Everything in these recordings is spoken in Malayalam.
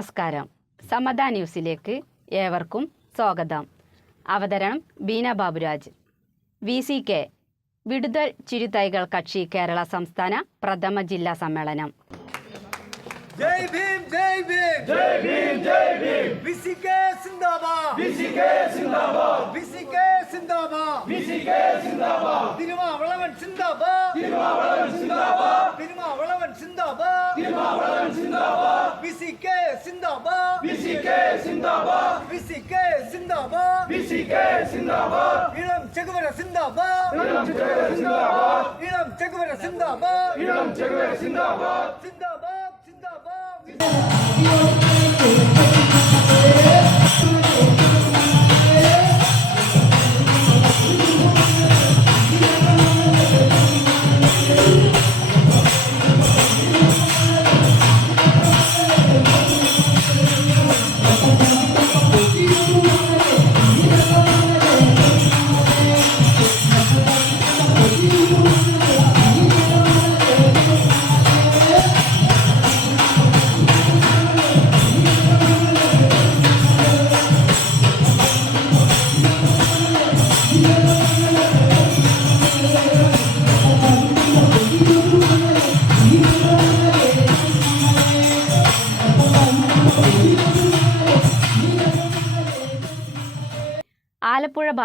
നമസ്കാരം. സമത ന്യൂസിലേക്ക് ഏവർക്കും സ്വാഗതം. അവതരണം Beena Baburaj. V C K വിടുതൽ ചിരുതൈകൾ കക്ഷി കേരള സംസ്ഥാന പ്രഥമ ജില്ലാ സമ്മേളനം. ജയ് ഭീം ജയ് ഭീം. ജയ് ഭീം BCK 신다바 이름 제거해라 신다바 이름 제거해라 신다바 이름 제거해라 신다바 이름 제거해라 신다바 신다바 신다바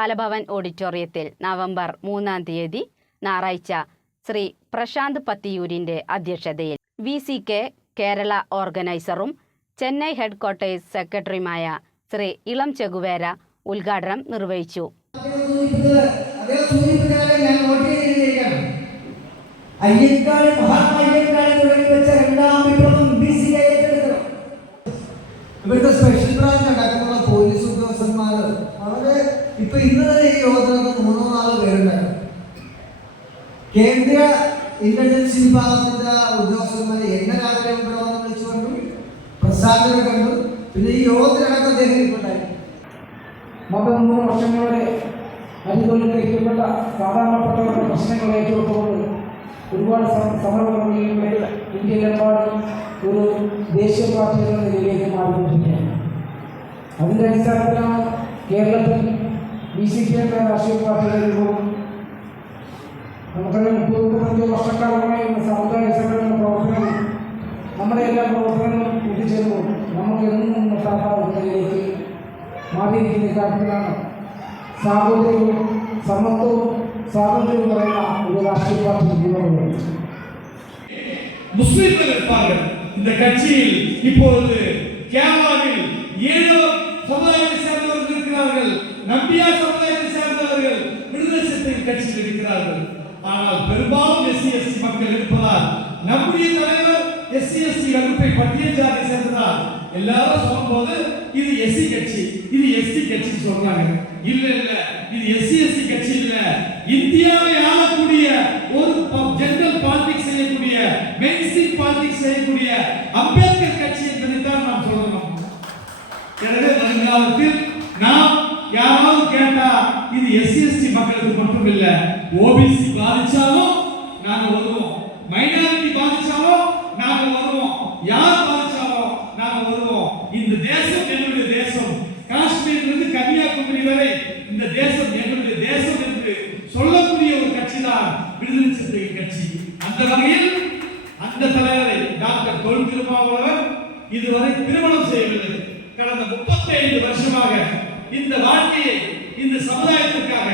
ബാലഭവൻ ഓഡിറ്റോറിയത്തിൽ നവംബർ മൂന്നാം തീയതി ഞായറാഴ്ച ശ്രീ പ്രശാന്ത് പത്തിയൂരിന്റെ അധ്യക്ഷതയിൽ വി സി കെ കേരള ഓർഗനൈസറും ചെന്നൈ ഹെഡ് ക്വാർട്ടേഴ്സ് സെക്രട്ടറിയുമായ ശ്രീ ഇളം ചെകുവേര ഉദ്ഘാടനം നിർവഹിച്ചു. അയ്യങ്കാളി മഹാത്മാ അയ്യങ്കാളി തുടങ്ങി വെച്ച രണ്ടാം വിപ്ലവം ബി സി ഐ ഏറ്റെടുക്കണം. ഇവിടുത്തെ സ്പെഷ്യൽ ബ്രാഞ്ച് അടക്കമുള്ള പോലീസ് ഉദ്യോഗസ്ഥന്മാർ ഇപ്പൊ ഇന്ന് ഈ യോഗത്തിനൊക്കെ മൂന്നോ നാലോ പേരുണ്ടായിരുന്നു. കേന്ദ്ര ഇന്റലിജൻസ് വിഭാഗത്തിന്റെ ഉദ്യോഗസ്ഥന്മാർ എന്നെ രാവിലെ ഇവിടെ വന്ന് വിളിച്ചു കണ്ടു പ്രസാദിനെ കണ്ടു പിന്നെ ഈ യോഗത്തിനകത്ത് അദ്ദേഹം ഇരിപ്പുണ്ടായി. മതമൂന്ന് വർഷങ്ങളുടെ അനുകൂലത്തിൽപ്പെട്ട സാധാരണപ്പെട്ടവരുടെ പ്രശ്നങ്ങൾ ഏറ്റെടുത്തുകൊണ്ട് ഒരുപാട് സ- സമരങ്ങളിലൂടെ ഇന്ത്യയിലെമ്പാടും ഒരു ദേശീയ പാർട്ടി എന്ന നിലയിലേക്ക് മാറിക്കൊണ്ടിരിക്കുകയാണ്. അതിന്റെ അടിസ്ഥാനത്തിലാണ് കേരളത്തിൽ ബി സി പി എന്ന രാഷ്ട്രീയ പാർട്ടിയുടെ രൂപവും നമുക്കറിയാം മുപ്പത് മുപ്പത്തഞ്ച് വർഷക്കാലമായി സമുദായ സംഘടന പ്രവർത്തനങ്ങൾ നമ്മുടെ എല്ലാ പ്രവർത്തനങ്ങളും കൂട്ടിച്ചേരുമ്പോൾ നമുക്ക് എന്നും നിർത്താത്ത ഒരു നിലയിലേക്ക് മാറിയിരിക്കുന്ന ഈ കാര്യത്തിലാണ് സാഹോദര്യവും സമത്വവും സ്വാതന്ത്ര്യവും പറയുന്ന ഒരു രാഷ്ട്രീയ പാർട്ടി രൂപം முஸ்லிம்கள் இருப்பார்கள் இந்த கட்சியில் இப்பொழுது கேரளாவில் ஏழு சமுதாயத்தை சேர்ந்தவர்கள் இருக்கிறார்கள் நம்பியார் கட்சியில் இருக்கிறார்கள். ஆனால் பெரும்பாலும் எஸ்சி எஸ்டி மக்கள் இருப்பதால் நம்முடைய தலைவர் எஸ்சி எஸ்டி வகுப்பை பட்டியல் ஜாதி சேர்ந்ததால் எல்லாரும் சொல்லும்போது இது எஸ்சி கட்சி இது எஸ்டி கட்சி சொல்றாங்க. இல்ல இல்ல இது எஸ்சி எஸ்டி கட்சி இல்ல. இந்தியாவை ஆளக்கூடிய ஒரு ஜெனரல் பாலிடிக்ஸ் செய்யக்கூடிய மெயின்ஸ்ட்ரீம் பாலிடிக்ஸ் செய்யக்கூடிய அம்பேத்கர் கட்சி என்பதை தான் நாம் சொல்லணும் எனவே வருங்காலத்தில் நாம் யாராவது கேட்டா இது எஸ்சி எஸ்டி மக்களுக்கு மட்டும் இல்ல ஓபிசி பாதிச்சாலும் நாங்க வருவோம். மைனாரிட்டி பாதிச்சாலும் நாங்க வருவோம். யார் பாதிச்சாலும் நாங்க வருவோம். இந்த தேசம் எங்களுடைய தேசம். காஷ்மீரிலிருந்து கன்னியாகுமரி வரை இந்த தேசம் எங்களுடைய தேசம் என்று சொல்லக்கூடிய ஒரு கட்சி தான் விடுதலை சிறுத்தைகள் கட்சி. அந்த வகையில் அந்த தலைவரை டாக்டர் தொல் திருமாவளவன் இதுவரை திருமணம் செய்யவில்லை. கடந்த 35 வருஷமாக இந்த வாழ்க்கையை இந்த சமுதாயத்திற்காக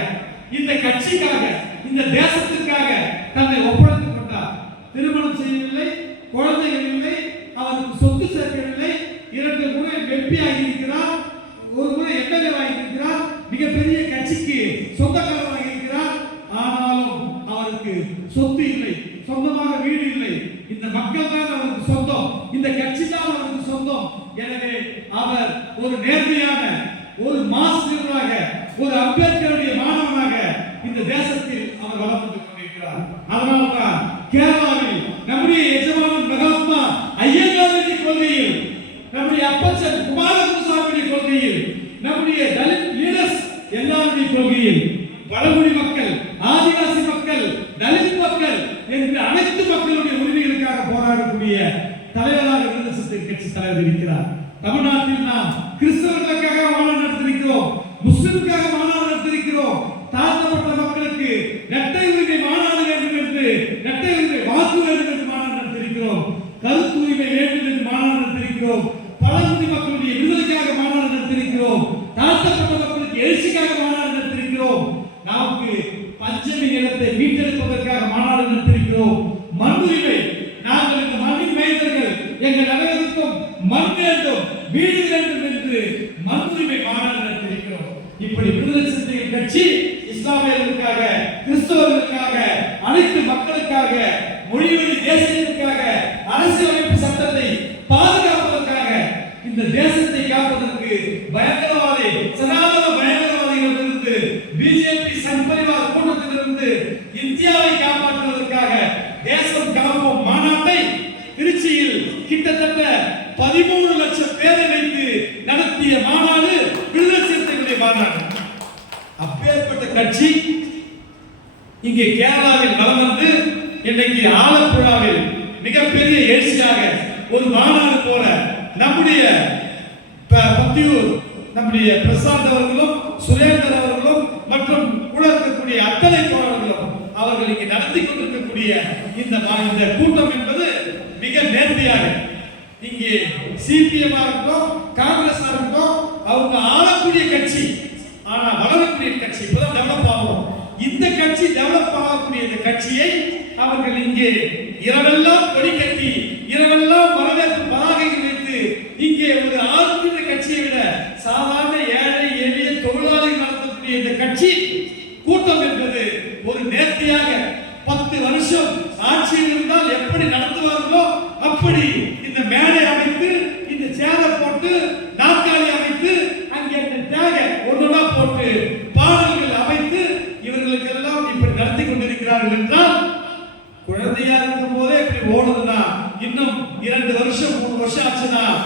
கட்சிக்காக இந்த தேசத்திற்காக தன்னை ஒப்படைத்துக் கொண்டார். திருமணம் செய்யவில்லை குழந்தைகள் இல்லை அவருக்கு சொத்து சேர்க்கவில்லை இரண்டு முறை வெப்பி ஆகியிருக்கிறார் ஒரு முறை எம்எல்ஏ ஆகியிருக்கிறார் மிகப்பெரிய கட்சிக்கு சொந்தக்காரர் இருக்கிறார் ஆனாலும் அவருக்கு சொத்து இல்லை சொந்தமாக வீடு இல்லை. இந்த மக்கள் தான் அவருக்கு சொந்தம் இந்த கட்சி தான் அவருக்கு சொந்தம். எனவே அவர் ஒரு நேர்மையான ஒரு மாஸ் நிர்வாக ஒரு அம்பேத்கருடைய மாணவனாக இந்த தேசத்தில் அவர் வளர்ந்து கொண்டிருக்கிறார். அதனால்தான் கேரளாவில் நம்முடைய எஜமானன் மகாத்மா ஐயங்காரின் கொள்கையில் நம்முடைய அப்பச்சன் குமாரகுருசாமியுடைய கொள்கையில் நம்முடைய தலித் லீடர்ஸ் எல்லாருடைய கொள்கையில் பழங்குடி மக்கள் ஆதிவாசி மக்கள் தலித் மக்கள் என்று அனைத்து மக்களுடைய உரிமைகளுக்காக போராடக்கூடிய தலைவராக விருது கட்சி தலைவர் இருக்கிறார். தமிழ்நாட்டில் நாம் கிறிஸ்தவர்களுக்காக வாழ நடத்திருக்கிறோம் முஸ்லிம்காக இந்த தேச அவர்கள் இங்கு நடத்தி கொண்டிருக்கக்கூடிய இந்த இந்த கூட்டம் என்பது மிக நேர்த்தியாக இங்கே சிபிஎம் இருக்கட்டும் காங்கிரஸ் இருக்கட்டும் அவங்க ஆளக்கூடிய கட்சி ஆனா வளரக்கூடிய கட்சி இப்பதான் டெவலப் ஆகும். இந்த கட்சி டெவலப் ஆகக்கூடிய இந்த கட்சியை அவர்கள் இங்கே இரவெல்லாம் கொடி கட்டி இரவெல்லாம் வரவேற்பு பதாகைகள் வைத்து இங்கே ஒரு ஆளுகின்ற கட்சியை விட சாதாரண ஏழை எளிய தொழிலாளிகள் நடத்தக்கூடிய இந்த கட்சி கூட்டம் না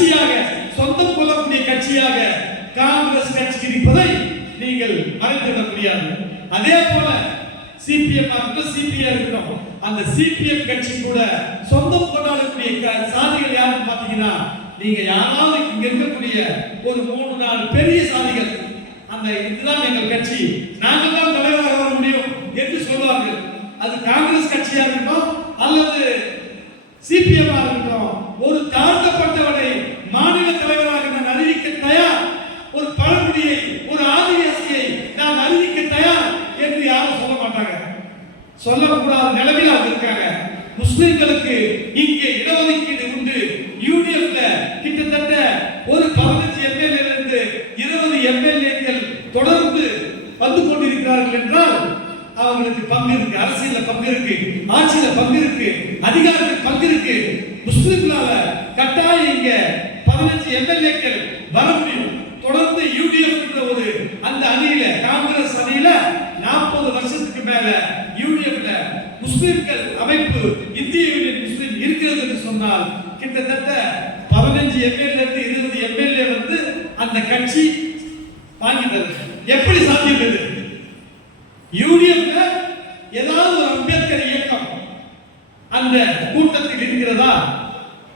கட்சியாக சொந்தம் கொள்ளக்கூடிய கட்சியாக காங்கிரஸ் கட்சி இருப்பதை நீங்கள் மறைத்துவிட முடியாது. அதே போல சிபிஎம் இருக்கட்டும் சிபிஐ இருக்கட்டும் அந்த சிபிஎம் கட்சி கூட சொந்தம் கொண்டாடக்கூடிய சாதிகள் யாருன்னு பாத்தீங்கன்னா நீங்க யாராவது இங்க இருக்கக்கூடிய ஒரு மூணு நாலு பெரிய சாதிகள் அந்த இதுதான் எங்கள் கட்சி. நாங்கள் தான் தலைவராக வர முடியும் என்று சொல்வார்கள். அது காங்கிரஸ் கட்சியா இருக்கட்டும் அல்லது சிபிஎம் இருக்கட்டும் ஒரு தாழ்த்தப்பட்டவனை நிலைமையில இருக்காங்க. முஸ்லிம்களுக்கு இங்கே இடஒதுக்கீடு உண்டு. யூடிஎஃப்ல கிட்டத்தட்ட ஒரு பதினஞ்சு எம்எல்ஏ இருந்து இருபது எம்எல்ஏக்கள் தொடர்ந்து வந்து கொண்டிருக்கிறார்கள் என்றால் அவங்களுக்கு பங்கு இருக்கு அரசியல பங்கு இருக்கு ஆட்சியில பங்கு இருக்கு அதிகாரத்தில் பங்கு இருக்கு. முஸ்லிம்களால கட்டாயம் இங்க பதினஞ்சு எம்எல்ஏக்கள் வர முடியும். தொடர்ந்து யூடிஎஃப் ஒரு அந்த அணியில காங்கிரஸ் அணியில நாற்பது வருஷத்துக்கு மேல யூடிஎஃப் முஸ்லிம்கள் அமைப்பு இந்திய யூனியன் முஸ்லிம் இருக்கிறது என்று சொன்னால் கிட்டத்தட்ட பதினஞ்சு எம்எல்ஏ இருந்து இருபது எம்எல்ஏ வந்து அந்த கட்சி வாங்கிட்டது எப்படி சாத்தியம் இது யூடிஎஃப்ல ஏதாவது ஒரு அம்பேத்கர் இயக்கம் அந்த கூட்டத்தில் இருக்கிறதா?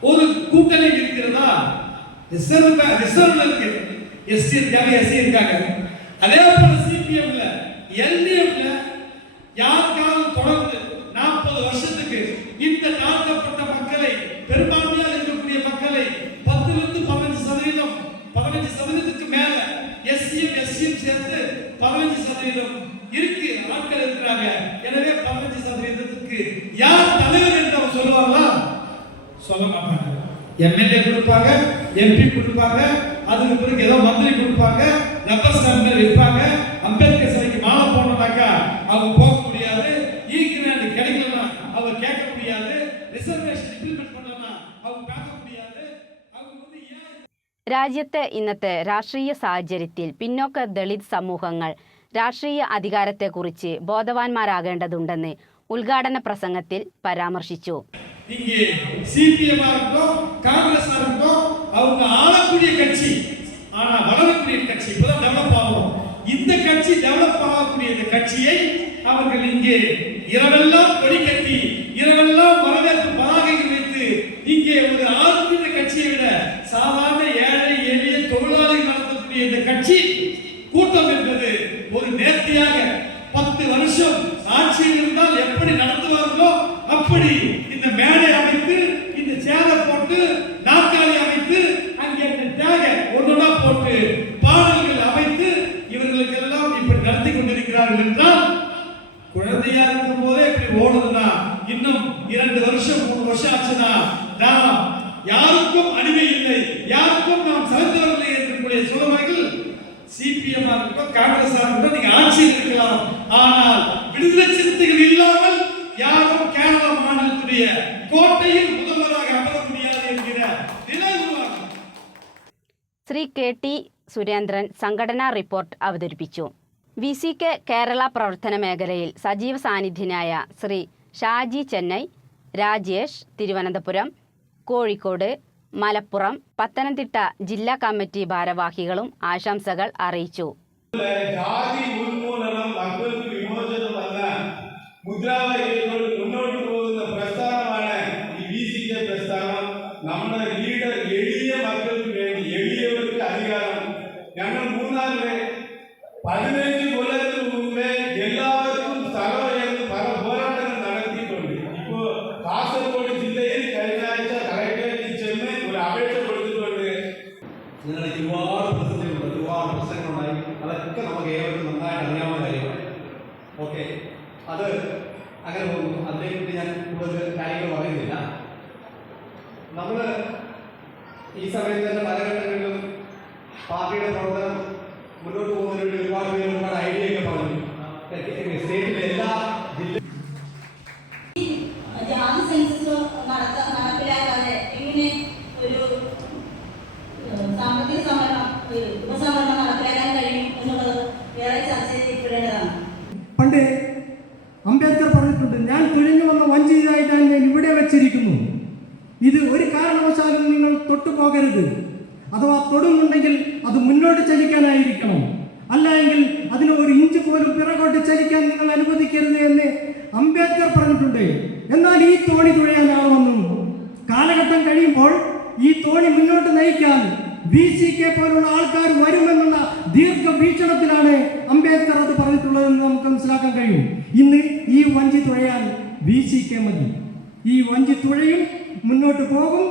ஒரு கூட்டணி இருக்கிறதா? ரிசர்வ் ரிசர்வ்ல இருக்கு. எஸ்டி இருக்காங்க எஸ்சி இருக்காங்க. மாட்டாங்க எம்எல்ஏ கொடுப்பாங்க எம்பி கொடுப்பாங்க அதுக்கு பிறகு ஏதோ மந்திரி கொடுப்பாங்க ரப்பர் ஸ்டாம்ப் வைப்பாங்க அம்பேத்கர் சிலைக்கு மாலை போடணும்னாக்கா அவங்க போக முடியாது ஈ கிராண்ட் கிடைக்கலன்னா அவங்க கேட்க முடியாது ரிசர்வேஷன் இம்ப்ளிமெண்ட் பண்ணலன்னா அவங்க பார்க்க முடியாது அவங்க வந்து ஏன் രാജ്യത്തെ ഇന്നത്തെ രാഷ്ട്രീയ സാഹചര്യത്തിൽ പിന്നോക്ക ദളിത് സമൂഹങ്ങൾ രാഷ്ട്രീയ അധികാരത്തെക്കുറിച്ച് ബോധവാന്മാരാകേണ്ടതുണ്ടെന്ന് ഉദ്ഘാടന പ്രസംഗത്തിൽ പരാമർശിച്ചു இங்கே சிபிஎம்மா இருக்கட்டும் காங்கிரஸா இருக்கட்டும் அவங்க ஆளக்கூடிய கட்சி. ஆனா வளரக்கூடிய கட்சி. இப்பதான் டெவலப் ஆகும். இந்த கட்சி டெவலப் ஆகக்கூடிய இந்த கட்சியை அவர்கள் இங்கே இரவெல்லாம் கொடி கட்டி இரவெல்லாம் வரவேற்பு பதாகைகள் வைத்து இங்கே ஒரு ஆளுகின்ற கட்சியை விட சாதாரண ஏழை எளிய தொழிலாளி நடத்தக்கூடிய இந்த கட்சி கூட்டம் என்பது ஒரு நேர்த்தியாக பத்து வருஷம் சிபிஎம் இருக்கட்டும் காங்கிரஸ் இருக்கட்டும் நீங்க ஆட்சியில் இருக்கலாம் ஆனால் விடுதலை சிறுத்தைகள் இல்லாமல் யாரும் கேரள மாநிலத்துடைய கோட்டையில் முதல்வராக அமர முடியாது என்கிற நிலை உருவாகும் ശ്രീ കെ ടി സുരേന്ദ്രൻ സംഘടനാ റിപ്പോർട്ട് അവതരിപ്പിച്ചു വി സി കെ കേരള പ്രവർത്തന മേഖലയിൽ സജീവ സാന്നിധ്യനായ ശ്രീ ഷാജി ചെന്നൈ രാജേഷ് തിരുവനന്തപുരം കോഴിക്കോട് മലപ്പുറം പത്തനംതിട്ട ജില്ലാ കമ്മിറ്റി ഭാരവാഹികളും ആശംസകൾ അറിയിച്ചു. ജാതി മുന്നോട്ട് ചലിക്കാനായിരിക്കണം. അല്ല എങ്കിൽ അതിന് ഒരു ഇഞ്ച് പോലും പിറകോട്ട് ചലിക്കാൻ നിങ്ങൾ അനുവദിക്കരുത് എന്ന് അംബേദ്കർ പറഞ്ഞിട്ടുണ്ട്. എന്നാൽ ഈ തോണി തുഴയാനാവുമെന്നും കാലഘട്ടം കഴിയുമ്പോൾ ഈ തോണി മുന്നോട്ട് നയിക്കാൻ ബി സി കെ പോലുള്ള ആൾക്കാർ വരുമെന്നുള്ള ദീർഘ ദീർഘവീക്ഷണത്തിലാണ് അംബേദ്കർ അത് പറഞ്ഞിട്ടുള്ളതെന്ന് നമുക്ക് മനസ്സിലാക്കാൻ കഴിയും. ഇന്ന് ഈ വഞ്ചി തുഴയാൻ ബി സി കെ മതി. ഈ വഞ്ചി തുഴയും മുന്നോട്ട് പോകും.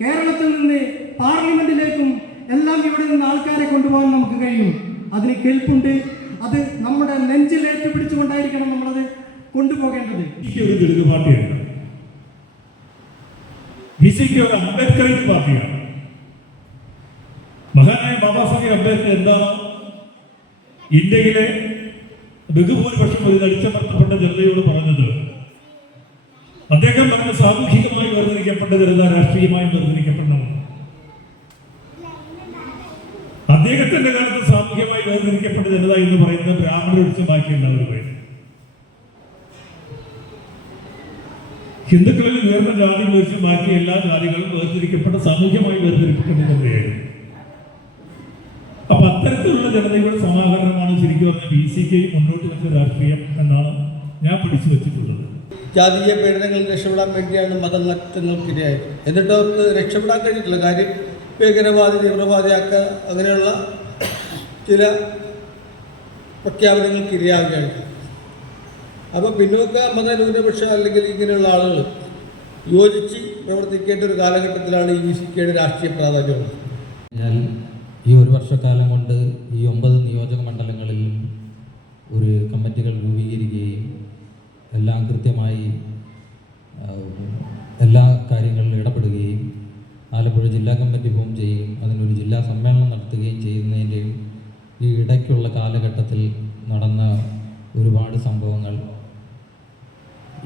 കേരളത്തിൽ നിന്ന് പാർലമെന്റിലേക്കും എല്ലാം ഇവിടെ നിന്ന് ആൾക്കാരെ കൊണ്ടുപോകാൻ നമുക്ക് കഴിയും. അതിന് കെൽപ്പുണ്ട്. അത് നമ്മുടെ നെഞ്ചിൽ ഏറ്റുപിടിച്ചുകൊണ്ടായിരിക്കണം നമ്മളത് കൊണ്ടുപോകേണ്ടത്. ഒരു ദളിത് പാർട്ടിയാണ് ഒരു അംബേദ്കറിസ്റ്റ് പാർട്ടിയാണ്. മഹാനായ ബാബാ സാഹേബ് അംബേദ്കർ എന്താണ്? ഇന്ത്യയിലെ ബഹുഭൂരിപക്ഷം ഒരു അടിച്ചമർത്തപ്പെട്ട ജനതയോട് പറഞ്ഞത് അദ്ദേഹം പറഞ്ഞ സാമൂഹികമായി വേർതിരിക്കപ്പെട്ട ജനത രാഷ്ട്രീയമായി വേർതിരിക്കപ്പെടണം സാമൂഹികമായി വേർതിരിക്കപ്പെട്ട ജനത എന്ന് പറയുന്നത് ബ്രാഹ്മണർ ഒഴിച്ച് പേര് ഹിന്ദുക്കളിൽ ഉയർന്ന ജാതി ഒഴിച്ച് ബാക്കി എല്ലാ ജാതികളും വേർതിരിക്കപ്പെട്ട സാമൂഹ്യമായി വേർതിരിക്കപ്പെട്ട പേര് അപ്പൊ അത്തരത്തിലുള്ള ജനതയുടെ സമാഹരണമാണ് ശരിക്കും പറഞ്ഞാൽ ബി സി കെ മുന്നോട്ട് വെച്ച രാഷ്ട്രീയം എന്നാണ് ഞാൻ പിടിച്ചു വെച്ചിട്ടുള്ളത്. ജാതീയ പീഡനങ്ങൾ രക്ഷപ്പെടാൻ വേണ്ടിയാണ് മതമാറ്റങ്ങൾക്കിരയായത് എന്നിട്ട് അവർക്ക് രക്ഷപ്പെടാൻ കഴിഞ്ഞിട്ടില്ല. കാര്യം ഭീകരവാദി തീവ്രവാദിയാക്കുക അങ്ങനെയുള്ള ചില പ്രഖ്യാപനങ്ങൾക്ക് ഇരയാവുകയാണ് അപ്പോൾ പിന്നോക്ക മതന്യൂനപക്ഷ അല്ലെങ്കിൽ ഇങ്ങനെയുള്ള ആളുകൾ യോജിച്ച് പ്രവർത്തിക്കേണ്ട ഒരു കാലഘട്ടത്തിലാണ് ഈ വി സി കെയുടെ രാഷ്ട്രീയ പ്രാധാന്യമുള്ളത് ഞാൻ ഈ ഒരു വർഷക്കാലം കൊണ്ട് ഈ ഒമ്പത് നിയോജക മണ്ഡലങ്ങളിലും ഒരു കമ്മിറ്റികൾ രൂപീകരിക്കുകയും എല്ലാം കൃത്യമായി എല്ലാ കാര്യങ്ങളിലും ഇടപെടുകയും ആലപ്പുഴ ജില്ലാ കമ്മിറ്റി ഫോം ചെയ്യുകയും അതിനൊരു ജില്ലാ സമ്മേളനം നടത്തുകയും ചെയ്യുന്നതിന്റെയും ഈ ഇടയ്ക്കുള്ള കാലഘട്ടത്തിൽ നടന്ന ഒരുപാട് സംഭവങ്ങൾ.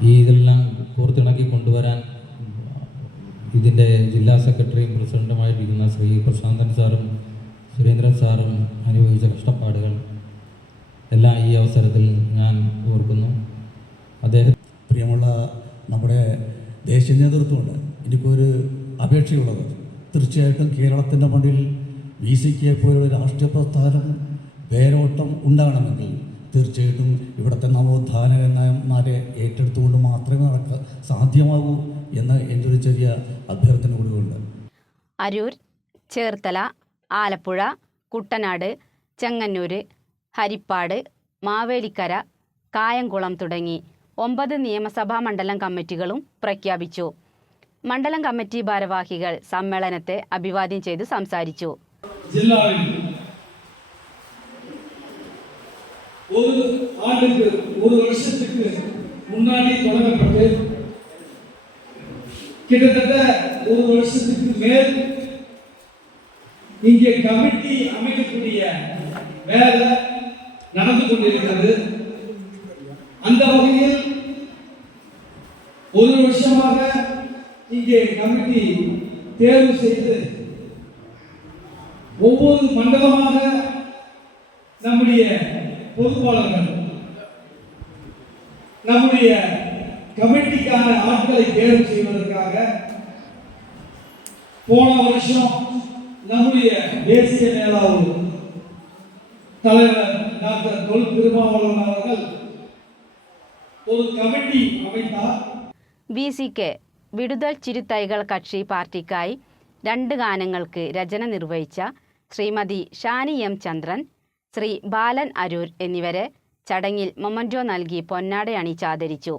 ഈ ഇതെല്ലാം കോർത്തിണക്കി കൊണ്ടുവരാൻ ഇതിന്റെ ജില്ലാ സെക്രട്ടറിയും പ്രസിഡന്റുമായിട്ടിരിക്കുന്ന ശ്രീ പ്രശാന്തൻ സാറും സുരേന്ദ്രൻ സാറും അനുഭവിച്ച കഷ്ടപ്പാടുകൾ എല്ലാം ഈ അവസരത്തിൽ ഞാൻ ഓർക്കുന്നു. അദ്ദേഹം പ്രിയമുള്ള നമ്മുടെ ദേശീയ നേതൃത്വമുണ്ട്. എനിക്കൊരു അപേക്ഷയുള്ളത്. തീർച്ചയായിട്ടും കേരളത്തിന്റെ മണ്ണിൽ വി സിക്ക് പോലുള്ള രാഷ്ട്രീയ പ്രസ്ഥാനം വേരോട്ടം ഉണ്ടാകണമെങ്കിൽ തീർച്ചയായിട്ടും ഇവിടുത്തെ നവോത്ഥാനകന്മാരെ ഏറ്റെടുത്തുകൊണ്ട് മാത്രമേ നടക്ക സാധ്യമാകൂ എന്ന എന്റെ ഒരു ചെറിയ അഭ്യർത്ഥന കൂടിയുണ്ട്. അരൂർ ചേർത്തല ആലപ്പുഴ കുട്ടനാട് ചെങ്ങന്നൂർ ഹരിപ്പാട് മാവേലിക്കര കായംകുളം തുടങ്ങി ഒമ്പത് നിയമസഭാ മണ്ഡലം കമ്മിറ്റികളും പ്രഖ്യാപിച്ചു. മണ്ഡലം കമ്മിറ്റി ഭാരവാഹികൾ സമ്മേളനത്തെ അഭിവാദ്യം ചെയ്ത് സംസാരിച്ചു. ஜில்லாவில் ஒரு ஆண்டுக்கு ஒரு வருஷத்துக்கு முன்னாடி தொடங்கப்பட்டு கிட்டத்தட்ட ஒரு வருஷத்துக்கு மேல் இங்கே கமிட்டி அமைக்கக்கூடிய வேலை நடந்து கொண்டிருக்கிறது. அந்த வகையில் ஒரு வருஷமாக இங்கே கமிட்டி தேர்வு செய்து ஒவ்வொரு மண்டலமாக நம்முடைய பொறுப்பாளர்கள் நம்முடைய கமிட்டிக்கான ஆட்களை தேர்வு செய்வதற்காக போன வருஷம் நம்முடைய தேசிய மேலாளர் தலைவர் டாக்டர் தொல் திருமாவளவன் அவர்கள் ஒரு கமிட்டி அமைத்தார் വി സി കെ വിടുതൽ ചിരുത്തൈകൾ കക്ഷി പാർട്ടിക്കായി രണ്ട് ഗാനങ്ങൾക്ക് രചന നിർവഹിച്ച ശ്രീമതി ഷാനി എം ചന്ദ്രൻ ശ്രീ ബാലൻ അരൂർ എന്നിവരെ ചടങ്ങിൽ മൊമന്റോ നൽകി പൊന്നാട അണിച്ചാദരിച്ചു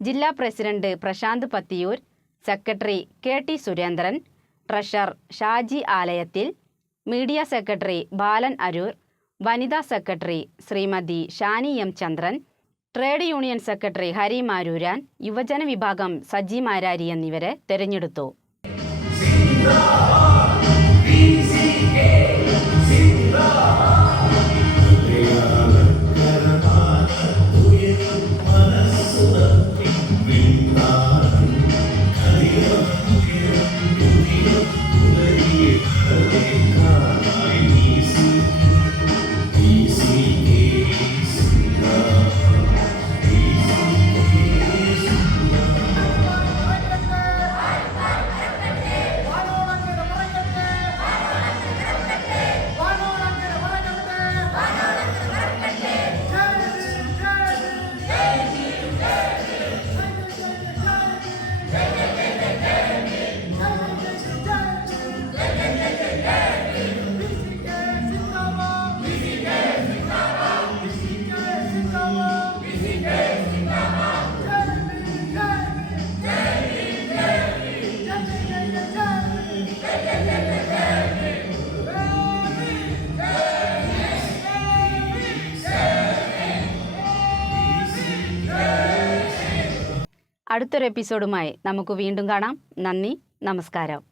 ജില്ലാ president Prashanth Pathiyoor secretary K T Surendran treasurer Shaji ആലയത്തിൽ മീഡിയ സെക്രട്ടറി ബാലൻ അരൂർ വനിതാ secretary Shrimati Shani M Chandran trade union secretary Hari മാരൂരാൻ യുവജന വിഭാഗം സജി മാരാരി എന്നിവരെ തെരഞ്ഞെടുത്തു. അടുത്തൊരു എപ്പിസോഡുമായി നമുക്ക് വീണ്ടും കാണാം. നന്ദി നമസ്കാരം.